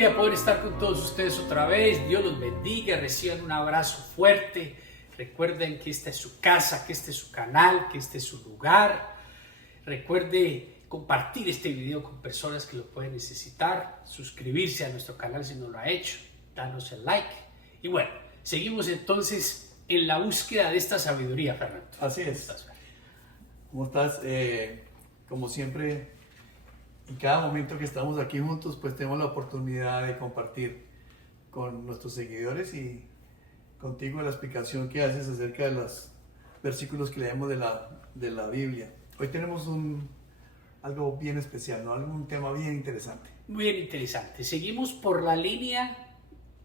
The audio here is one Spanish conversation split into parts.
alegría poder estar con todos ustedes otra vez. Dios los bendiga, reciban un abrazo fuerte. Recuerden que esta es su casa, que este es su canal, que este es su lugar. Recuerde compartir este video con personas que lo pueden necesitar, suscribirse a nuestro canal si no lo ha hecho, danos el like. Y bueno, seguimos entonces en la búsqueda de esta sabiduría, Fernando. Así es. ¿Cómo estás? Como siempre, en cada momento que estamos aquí juntos, pues tenemos la oportunidad de compartir con nuestros seguidores y contigo la explicación que haces acerca de los versículos que leemos de la Biblia. Hoy tenemos algo bien especial, ¿no? Un tema bien interesante. Bien interesante. Seguimos por la línea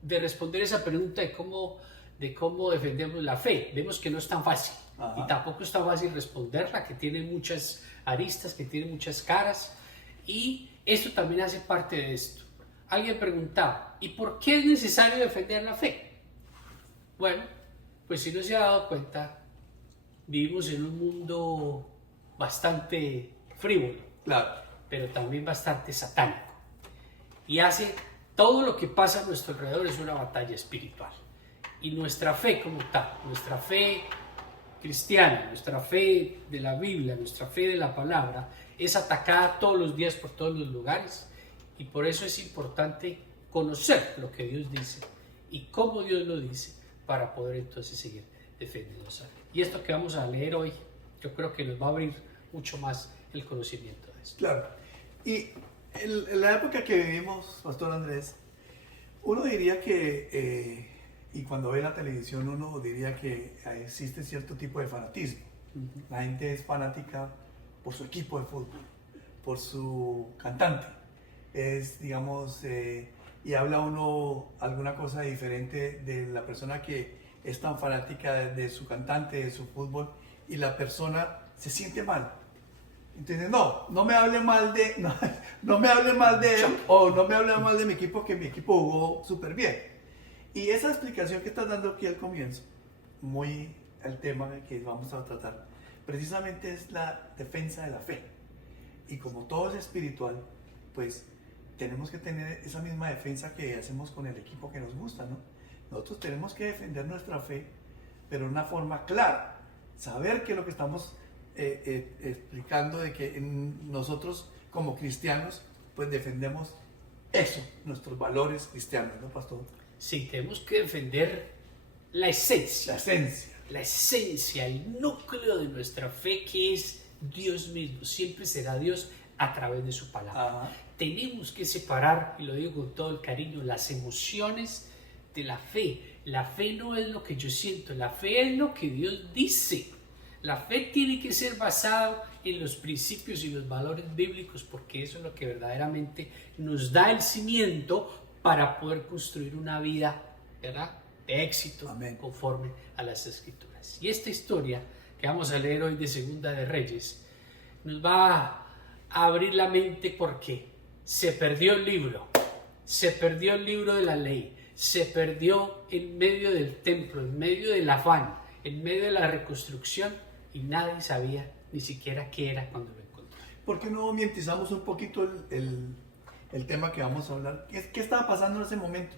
de responder esa pregunta de cómo defendemos la fe. Vemos que no es tan fácil. Ajá. Y tampoco es tan fácil responderla, que tiene muchas aristas, que tiene muchas caras. Y esto también hace parte de esto. Alguien preguntaba, ¿y por qué es necesario defender la fe? Bueno, pues si no se ha dado cuenta, vivimos en un mundo bastante frívolo, Claro. pero también bastante satánico. Y hace todo lo que pasa a nuestro alrededor es una batalla espiritual. Y nuestra fe como tal, nuestra fe cristiana, nuestra fe de la Biblia, nuestra fe de la palabra, es atacada todos los días por todos los lugares. Y por eso es importante conocer lo que Dios dice y cómo Dios lo dice para poder entonces seguir defendiendo esa fe. Y esto que vamos a leer hoy, yo creo que nos va a abrir mucho más el conocimiento de esto. Claro. Y en la época que vivimos, Pastor Andrés, uno diría que, y cuando ve la televisión, uno diría que existe cierto tipo de fanatismo. La gente es fanática por su equipo de fútbol, por su cantante. Es, digamos, y habla uno alguna cosa diferente de la persona que es tan fanática de su cantante, de su fútbol, y la persona se siente mal. Entonces, no me hable mal de, no me hable mal de él, o no me hable mal de mi equipo, que mi equipo jugó súper bien. Y esa explicación que estás dando aquí al comienzo, muy el tema que vamos a tratar, precisamente es la defensa de la fe. Y como todo es espiritual, pues tenemos que tener esa misma defensa que hacemos con el equipo que nos gusta, ¿no? Nosotros tenemos que defender nuestra fe, pero de una forma clara. Saber que lo que estamos explicando de que nosotros como cristianos, pues defendemos eso, nuestros valores cristianos, ¿no, pastor? Sí, tenemos que defender la esencia. La esencia. La esencia, el núcleo de nuestra fe, que es Dios mismo. Siempre será Dios a través de su palabra. Ajá. Tenemos que separar, y lo digo con todo el cariño, las emociones de la fe. La fe no es lo que yo siento, la fe es lo que Dios dice. La fe tiene que ser basada en los principios y los valores bíblicos, porque eso es lo que verdaderamente nos da el cimiento para poder construir una vida, ¿verdad?, de éxito. Amén. Conforme a las Escrituras. Y esta historia que vamos a leer hoy de Segunda de Reyes nos va a abrir la mente, porque se perdió el libro de la ley, se perdió en medio del templo, en medio del afán, en medio de la reconstrucción, y nadie sabía ni siquiera qué era cuando lo encontró. ¿Por qué no mimetizamos un poquito el tema que vamos a hablar? ¿Qué estaba pasando en ese momento,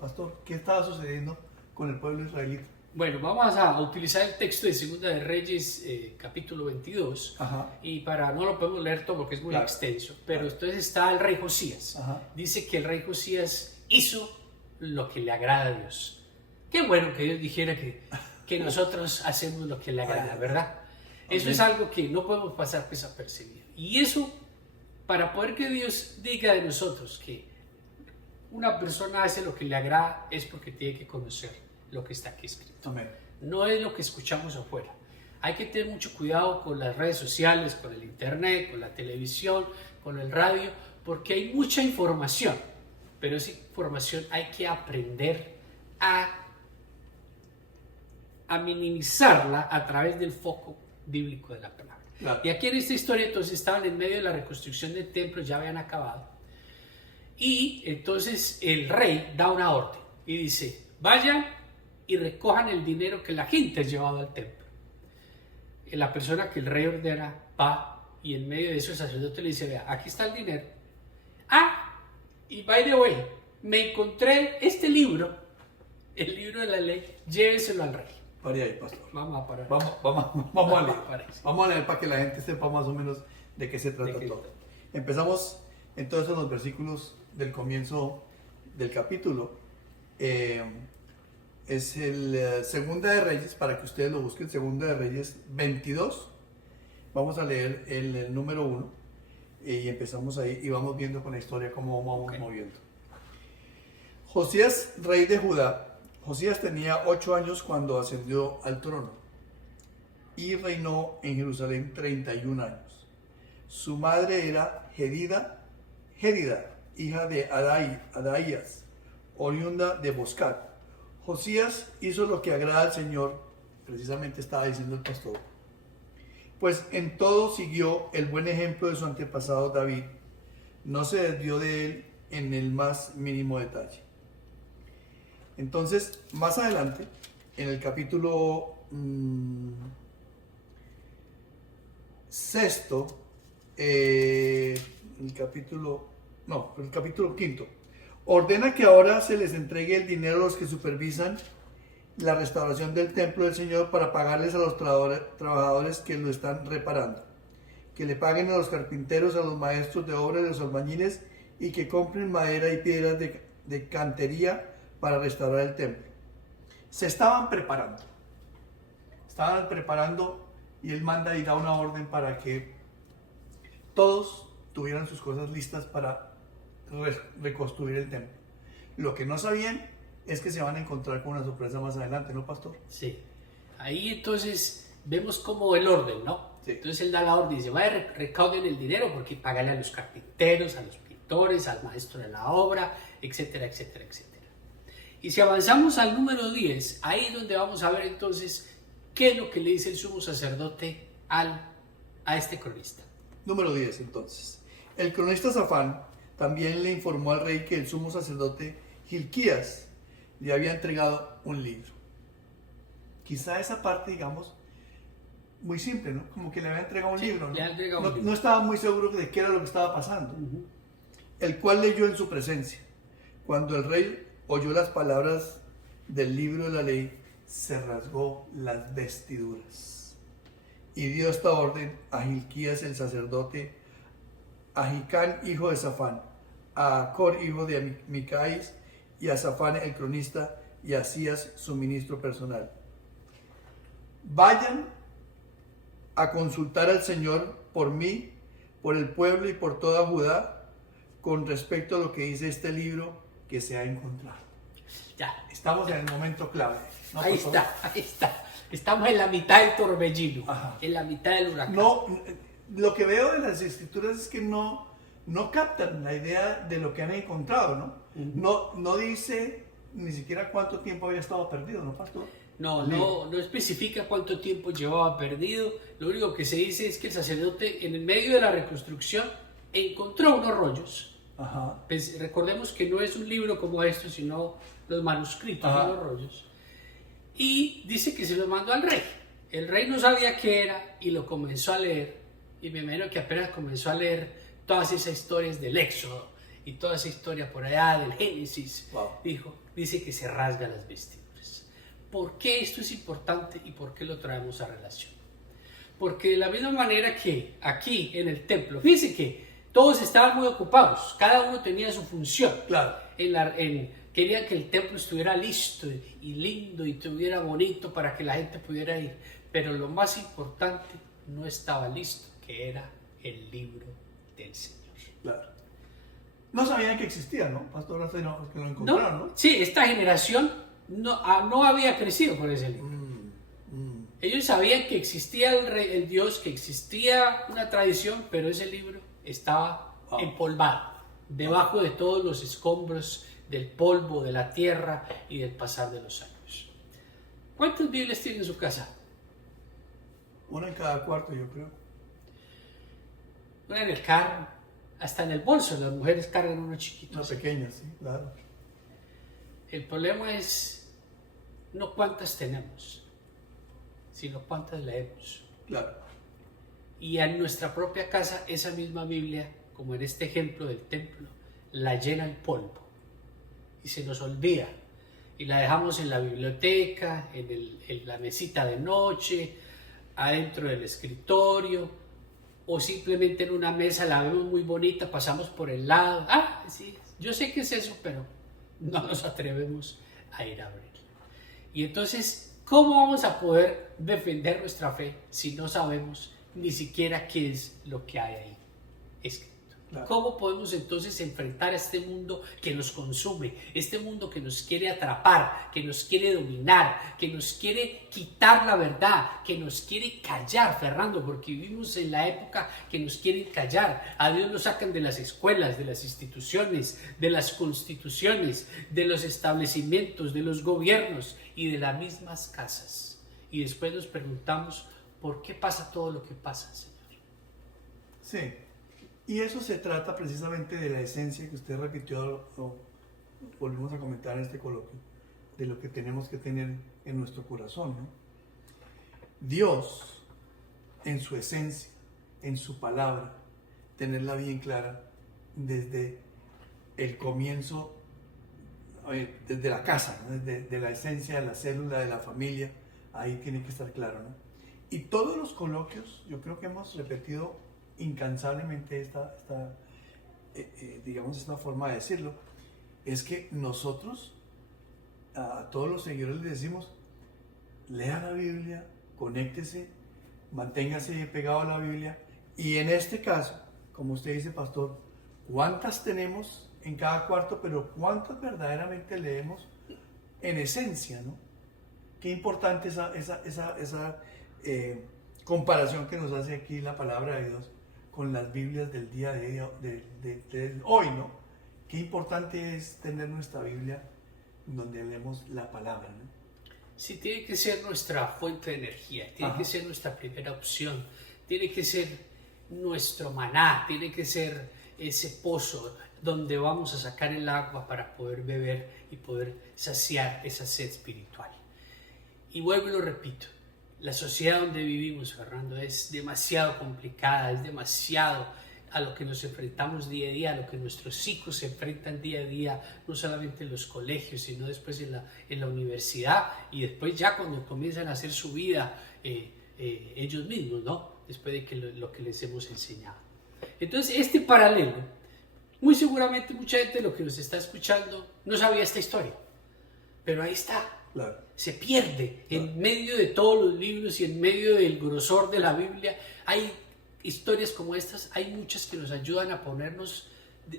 pastor? ¿Qué estaba sucediendo con el pueblo israelita? Bueno, vamos a utilizar el texto de Segunda de Reyes, capítulo 22. Ajá. Y no lo podemos leer todo porque es muy extenso, pero entonces está el rey Josías. Ajá. Dice que el rey Josías hizo lo que le agrada a Dios. Qué bueno que Dios dijera que nosotros hacemos lo que le agrada, ¿verdad? Eso es algo que no podemos pasar desapercibido. Y eso, para poder que Dios diga de nosotros que una persona hace lo que le agrada, es porque tiene que conocer lo que está aquí escrito. Amén. No es lo que escuchamos afuera. Hay que tener mucho cuidado con las redes sociales, con el internet, con la televisión, con el radio, porque hay mucha información, pero esa información hay que aprender a minimizarla a través del foco bíblico de la palabra. Claro. Y aquí en esta historia entonces estaban en medio de la reconstrucción del templo, ya habían acabado, y entonces el rey da una orden y dice: vayan y recojan el dinero que la gente ha llevado al templo. La persona que el rey ordena va, y en medio de eso el sacerdote le dice: vea, aquí está el dinero. Y by the way, me encontré este libro, el libro de la ley, lléveselo al rey. Pare ahí, pastor. Vamos a parar. Vamos a leer. Parece. Vamos a leer para que la gente sepa más o menos de qué se trata todo. Empezamos entonces en los versículos del comienzo del capítulo. Es el Segunda de Reyes, para que ustedes lo busquen, Segunda de Reyes 22. Vamos a leer el número 1 y empezamos ahí y vamos viendo con la historia cómo vamos moviendo. Josías, rey de Judá. Josías tenía 8 años cuando ascendió al trono y reinó en Jerusalén 31 años. Su madre era Jedida, hija de Adaías, oriunda de Boscat. Josías hizo lo que agrada al Señor, precisamente estaba diciendo el pastor, pues en todo siguió el buen ejemplo de su antepasado David, no se desvió de él en el más mínimo detalle. Entonces, más adelante, en el capítulo sexto, el capítulo quinto, ordena que ahora se les entregue el dinero a los que supervisan la restauración del templo del Señor para pagarles a los trabajadores que lo están reparando, que le paguen a los carpinteros, a los maestros de obra, a los albañiles y que compren madera y piedras de cantería para restaurar el templo. Se estaban preparando y él manda y da una orden para que todos tuvieran sus cosas listas para reconstruir el templo. Lo que no sabían es que se van a encontrar con una sorpresa más adelante, ¿no, pastor? Sí. Ahí entonces vemos como el orden, ¿no? Sí. Entonces él da la orden y dice, vaya, recauden el dinero porque pagan a los carpinteros, a los pintores, al maestro de la obra, etcétera, etcétera, etcétera. Y si avanzamos al número 10, ahí es donde vamos a ver entonces qué es lo que le dice el sumo sacerdote a este cronista. Número 10, entonces. El cronista Safán también le informó al rey que el sumo sacerdote Hilquías le había entregado un libro. Quizá esa parte, digamos, muy simple, ¿no? Como que le había entregado un libro, ¿no? Le ha entregado un libro. No estaba muy seguro de qué era lo que estaba pasando. El cual leyó en su presencia. Cuando el rey oyó las palabras del libro de la ley, se rasgó las vestiduras y dio esta orden a Hilquías el sacerdote, a Hicán hijo de Safán, a Acor hijo de Micaías y a Safán el cronista y a Asías su ministro personal. Vayan a consultar al Señor por mí, por el pueblo y por toda Judá con respecto a lo que dice este libro que se ha encontrado. Ya. Estamos en el momento clave, ¿no? Ahí está. Estamos en la mitad del torbellino, Ajá. en la mitad del huracán. No, lo que veo de las escrituras es que no captan la idea de lo que han encontrado, ¿no? No dice ni siquiera cuánto tiempo había estado perdido, ¿no, pastor? No especifica cuánto tiempo llevaba perdido. Lo único que se dice es que el sacerdote, en el medio de la reconstrucción, encontró unos rollos. Ajá. Pues recordemos que no es un libro como esto, sino los manuscritos de los rollos. Y dice que se lo mandó al rey. El rey no sabía qué era y lo comenzó a leer. Y me imagino que apenas comenzó a leer todas esas historias del Éxodo y toda esa historia por allá del Génesis. Wow. Dice que se rasga las vestiduras. ¿Por qué esto es importante y por qué lo traemos a relación? Porque de la misma manera que aquí en el templo, fíjense que todos estaban muy ocupados, cada uno tenía su función. Claro. Querían que el templo estuviera listo y lindo y estuviera bonito para que la gente pudiera ir. Pero lo más importante no estaba listo, que era el libro del Señor. Claro. No sabían que existía, ¿no? Pastor, hasta que lo encontraron, ¿no? Sí, esta generación no había crecido con ese libro. Ellos sabían que existía el Dios, que existía una tradición, pero ese libro estaba empolvado, debajo de todos los escombros del polvo, de la tierra y del pasar de los años. ¿Cuántas Biblias tiene en su casa? Una en cada cuarto, yo creo. Una en el carro, hasta en el bolso, las mujeres cargan uno chiquito. Una pequeña, sí, claro. El problema es no cuántas tenemos, sino cuántas leemos. Claro. Y en nuestra propia casa, esa misma Biblia, como en este ejemplo del templo, la llena el polvo. y se nos olvida. Y la dejamos en la biblioteca, en la mesita de noche, adentro del escritorio, o simplemente en una mesa la vemos muy bonita, pasamos por el lado. Ah, sí, yo sé que es eso, pero no nos atrevemos a ir a abrirla. Y entonces, ¿cómo vamos a poder defender nuestra fe si no sabemos ni siquiera qué es lo que hay ahí escrito? Claro. ¿Cómo podemos entonces enfrentar a este mundo que nos consume, este mundo que nos quiere atrapar, que nos quiere dominar, que nos quiere quitar la verdad, que nos quiere callar, Fernando, porque vivimos en la época que nos quieren callar? A Dios lo sacan de las escuelas, de las instituciones, de las constituciones, de los establecimientos, de los gobiernos y de las mismas casas. Y después nos preguntamos, ¿por qué pasa todo lo que pasa, Señor? Sí. Y eso se trata precisamente de la esencia que usted repitió, o volvimos a comentar en este coloquio, de lo que tenemos que tener en nuestro corazón, ¿no? Dios, en su esencia, en su palabra, tenerla bien clara desde el comienzo, desde la casa, ¿no? Desde la esencia de la célula, de la familia, ahí tiene que estar claro, ¿no? Y todos los coloquios, yo creo que hemos repetido incansablemente digamos, esta forma de decirlo, es que nosotros a todos los seguidores les decimos, lea la Biblia, conéctese, manténgase pegado a la Biblia, y en este caso, como usted dice, pastor, ¿cuántas tenemos en cada cuarto? Pero ¿cuántas verdaderamente leemos en esencia, ¿no? Qué importante esa comparación que nos hace aquí la palabra de Dios con las Biblias del día de hoy, ¿no? Qué importante es tener nuestra Biblia donde leemos la palabra, ¿no? Sí, tiene que ser nuestra fuente de energía, tiene que ser nuestra primera opción, tiene que ser nuestro maná, tiene que ser ese pozo donde vamos a sacar el agua para poder beber y poder saciar esa sed espiritual. Y vuelvo y lo repito, la sociedad donde vivimos, Fernando, es demasiado complicada, es demasiado a lo que nos enfrentamos día a día, a lo que nuestros hijos se enfrentan día a día, no solamente en los colegios, sino después en la universidad y después ya cuando comienzan a hacer su vida ellos mismos, ¿no? Después de que lo que les hemos enseñado. Entonces, este paralelo, muy seguramente mucha gente, lo que nos está escuchando, no sabía esta historia, pero ahí está. Claro. Se pierde en medio de todos los libros y en medio del grosor de la Biblia. Hay historias como estas, hay muchas que nos ayudan a ponernos,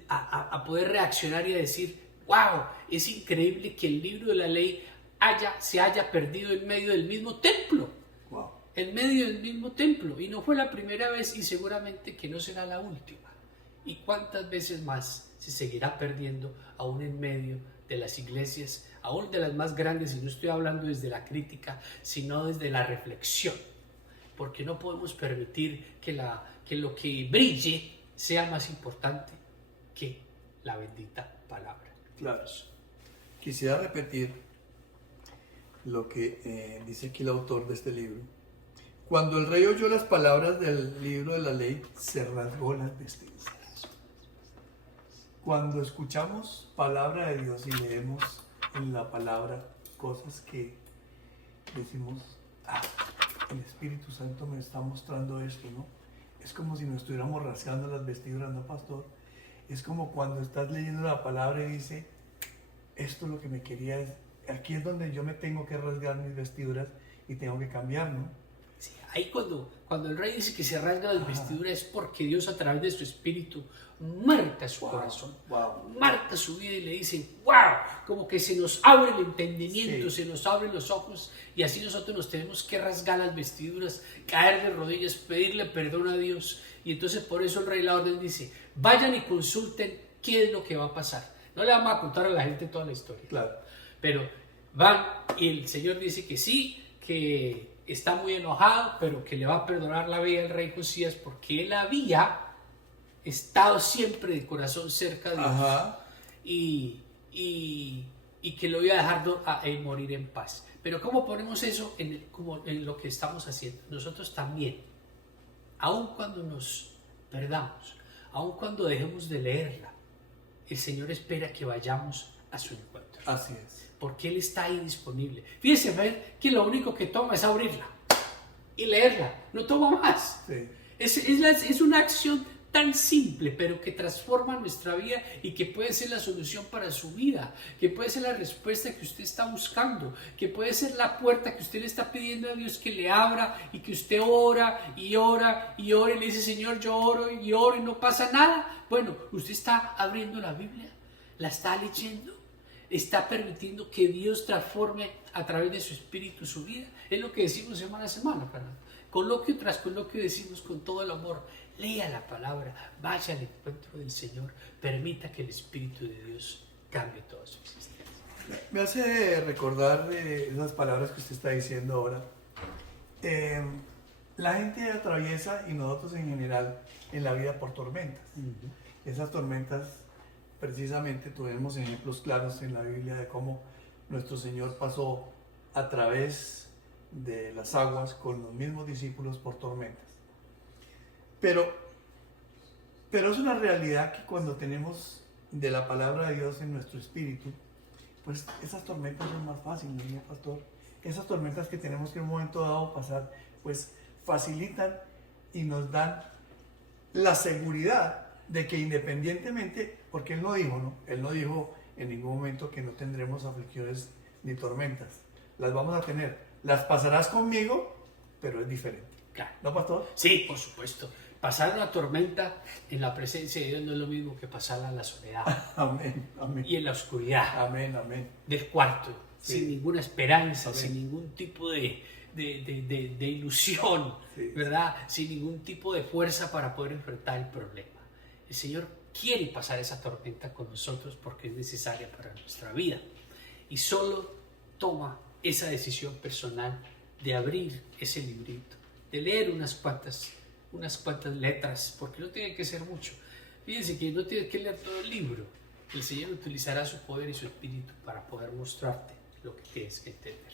a poder reaccionar y a decir, wow, es increíble que el libro de la ley se haya perdido en medio del mismo templo. Wow. En medio del mismo templo. Y no fue la primera vez y seguramente que no será la última. ¿Y cuántas veces más se seguirá perdiendo aún en medio de las iglesias, aún de las más grandes? Y no estoy hablando desde la crítica, sino desde la reflexión. Porque no podemos permitir que lo que brille sea más importante que la bendita palabra. Claro. Quisiera repetir lo que dice aquí el autor de este libro. Cuando el rey oyó las palabras del libro de la ley, se rasgó las vestiduras. Cuando escuchamos palabra de Dios y leemos en la palabra cosas que decimos, el Espíritu Santo me está mostrando esto, ¿no? Es como si nos estuviéramos rasgando las vestiduras, ¿no, pastor? Es como cuando estás leyendo la palabra y dice, esto es lo que me quería, aquí es donde yo me tengo que rasgar mis vestiduras y tengo que cambiar, ¿no? Sí, ahí cuando el rey dice que se rasga las vestiduras es porque Dios a través de su espíritu marca su corazón, marca su vida y le dice, wow, como que se nos abre el entendimiento, se nos abren los ojos y así nosotros nos tenemos que rasgar las vestiduras, caer de rodillas, pedirle perdón a Dios. Y entonces por eso el rey la orden dice, vayan y consulten qué es lo que va a pasar. No le vamos a contar a la gente toda la historia, claro, pero van y el Señor dice que sí, que está muy enojado, pero que le va a perdonar la vida al rey Josías porque él había estado siempre de corazón cerca de Dios y que lo iba a dejar morir en paz. Pero ¿cómo ponemos eso en lo que estamos haciendo? Nosotros también, aun cuando nos perdamos, aun cuando dejemos de leerla, el Señor espera que vayamos a su encuentro. Así es. Porque Él está ahí disponible. Fíjense, ver que lo único que toma es abrirla y leerla, no toma más. Sí. Es una acción tan simple, pero que transforma nuestra vida y que puede ser la solución para su vida, que puede ser la respuesta que usted está buscando, que puede ser la puerta que usted le está pidiendo a Dios que le abra, y que usted ora y ora y ora y le dice: Señor, yo oro y no pasa nada. Bueno, usted está abriendo la Biblia, la está leyendo, está permitiendo que Dios transforme a través de su espíritu su vida. Es lo que decimos semana a semana, ¿verdad? Coloquio tras coloquio decimos con todo el amor: lea la palabra, vaya al encuentro del Señor, permita que el Espíritu de Dios cambie toda su existencia. Me hace recordar esas palabras que usted está diciendo ahora. La gente atraviesa, y nosotros en general, en la vida por tormentas. Esas tormentas, precisamente, tuvimos ejemplos claros en la Biblia de cómo nuestro Señor pasó a través de las aguas con los mismos discípulos por tormentas. Pero es una realidad que cuando tenemos de la palabra de Dios en nuestro espíritu, pues esas tormentas son más fáciles, ¿no, pastor? Esas tormentas que tenemos que en un momento dado pasar, pues facilitan y nos dan la seguridad de que independientemente, porque Él no dijo, ¿no? Él no dijo en ningún momento que no tendremos aflicciones ni tormentas. Las vamos a tener. Las pasarás conmigo, pero es diferente. Claro. ¿No, pastor? Sí, por supuesto. Pasar una tormenta en la presencia de Dios no es lo mismo que pasarla en la soledad. Amén, amén. Y en la oscuridad. Amén, amén. Del cuarto, Sí. sin ninguna esperanza, Amén. sin ningún tipo de ilusión, Sí. ¿verdad? Sin ningún tipo de fuerza para poder enfrentar el problema. El Señor quiere pasar esa tormenta con nosotros porque es necesaria para nuestra vida. Y solo toma esa decisión personal de abrir ese librito, de leer unas cuantas letras, porque no tiene que ser mucho. Fíjense que no tienes que leer todo el libro. El Señor utilizará su poder y su espíritu para poder mostrarte lo que tienes que entender.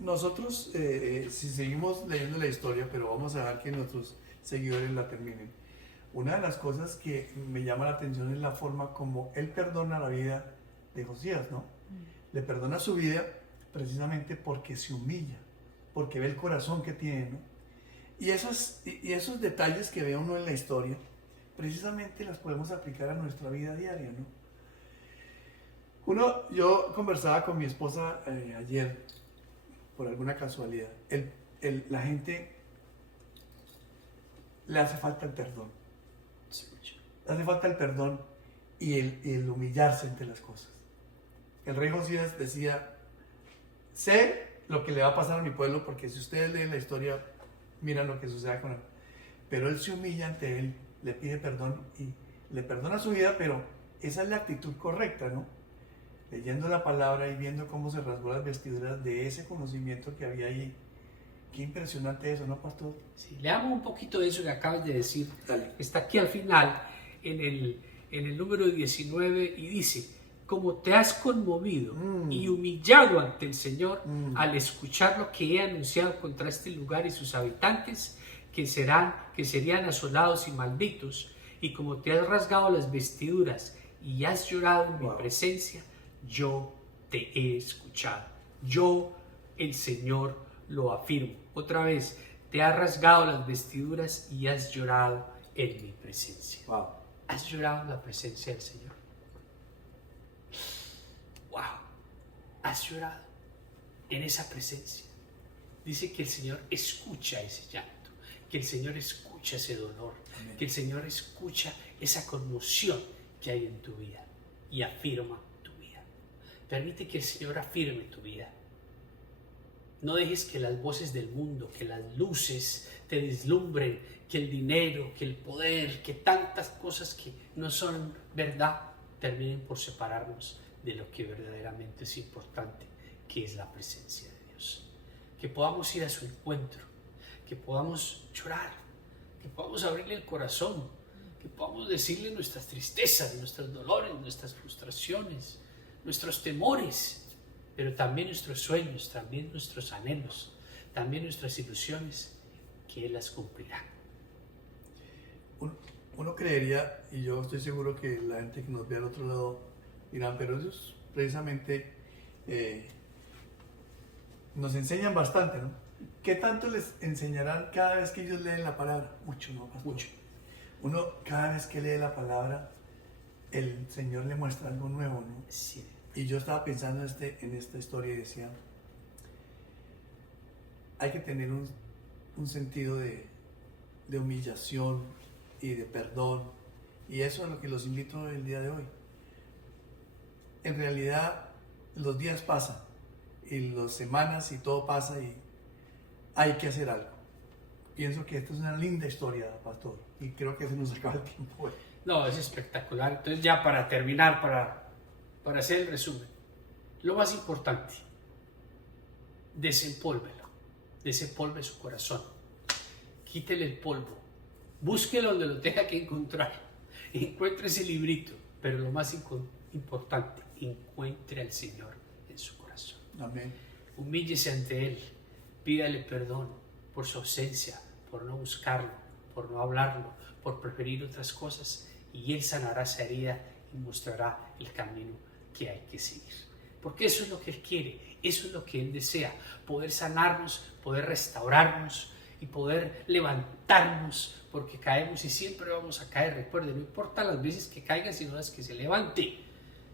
Nosotros, si seguimos leyendo la historia, pero vamos a dejar que nuestros seguidores la terminen. Una de las cosas que me llama la atención es la forma como Él perdona la vida de Josías, ¿no? Le perdona su vida precisamente porque se humilla, porque ve el corazón que tiene, ¿no? Y esos detalles que ve uno en la historia, precisamente las podemos aplicar a nuestra vida diaria, ¿no? Yo conversaba con mi esposa ayer, por alguna casualidad. La gente le hace falta el perdón. Le hace falta el perdón y el humillarse ante las cosas. El rey Josías decía: sé lo que le va a pasar a mi pueblo, porque si ustedes leen la historia, miran lo que sucede con él. Pero él se humilla ante él, le pide perdón y le perdona su vida, pero esa es la actitud correcta, ¿no? Leyendo la palabra y viendo cómo se rasgó las vestiduras de ese conocimiento que había allí. Qué impresionante eso, ¿no, pastor? Sí, leamos un poquito de eso que acabas de decir. Dale. Está aquí al final, en el número 19, y dice: como te has conmovido y humillado ante el Señor al escuchar lo que he anunciado contra este lugar y sus habitantes, que serían asolados y malditos, y como te has rasgado las vestiduras y has llorado en mi presencia, yo te he escuchado. Yo, el Señor, lo afirmo. Otra vez, te has rasgado las vestiduras y has llorado en mi presencia. Wow. ¿Has llorado en la presencia del Señor? Wow. ¿Has llorado en esa presencia? Dice que el Señor escucha ese llanto, que el Señor escucha ese dolor, Amén. que el Señor escucha esa conmoción que hay en tu vida y afirma tu vida. Permite que el Señor afirme tu vida. No dejes que las voces del mundo, que las luces te deslumbren, que el dinero, que el poder, que tantas cosas que no son verdad terminen por separarnos de lo que verdaderamente es importante, que es la presencia de Dios. Que podamos ir a su encuentro, que podamos llorar, que podamos abrirle el corazón, que podamos decirle nuestras tristezas, nuestros dolores, nuestras frustraciones, nuestros temores, pero también nuestros sueños, también nuestros anhelos, también nuestras ilusiones, que Él las cumplirá. Uno creería, y yo estoy seguro que la gente que nos ve al otro lado dirán, pero ellos precisamente nos enseñan bastante, ¿no? ¿Qué tanto les enseñarán cada vez que ellos leen la palabra? Mucho, ¿no, pastor? Mucho. Uno, cada vez que lee la palabra, el Señor le muestra algo nuevo, ¿no? Sí. Y yo estaba pensando en esta historia y decía, hay que tener un sentido de humillación y de perdón. Y eso es lo que los invito el día de hoy. En realidad, los días pasan y las semanas y todo pasa y hay que hacer algo. Pienso que esta es una linda historia, pastor, y creo que se nos acaba el tiempo hoy. No, es espectacular. Entonces ya para terminar, para hacer el resumen, lo más importante, desempólvelo, desempolve su corazón, quítele el polvo, búsquelo donde lo tenga que encontrar, encuentre ese librito, pero lo más importante, encuentre al Señor en su corazón. Amén. Humíllese ante Él, pídale perdón por su ausencia, por no buscarlo, por no hablarlo, por preferir otras cosas, y Él sanará esa herida y mostrará el camino que hay que seguir. Porque eso es lo que Él quiere, eso es lo que Él desea, poder sanarnos, poder restaurarnos y poder levantarnos, porque caemos y siempre vamos a caer. Recuerden, no importa las veces que caigan, sino las que se levante.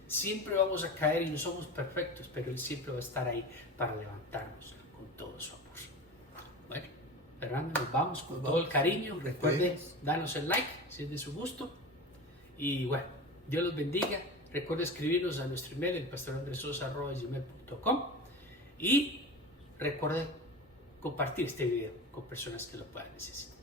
Siempre vamos a caer y no somos perfectos, pero Él siempre va a estar ahí para levantarnos con todo su amor. Bueno, Fernando, nos vamos con todo el cariño. Recuerden darnos el like si es de su gusto. Y bueno, Dios los bendiga. Recuerden escribirnos a nuestro email, elpastorandresosa@gmail.com, y recuerden compartir este video con personas que lo puedan necesitar.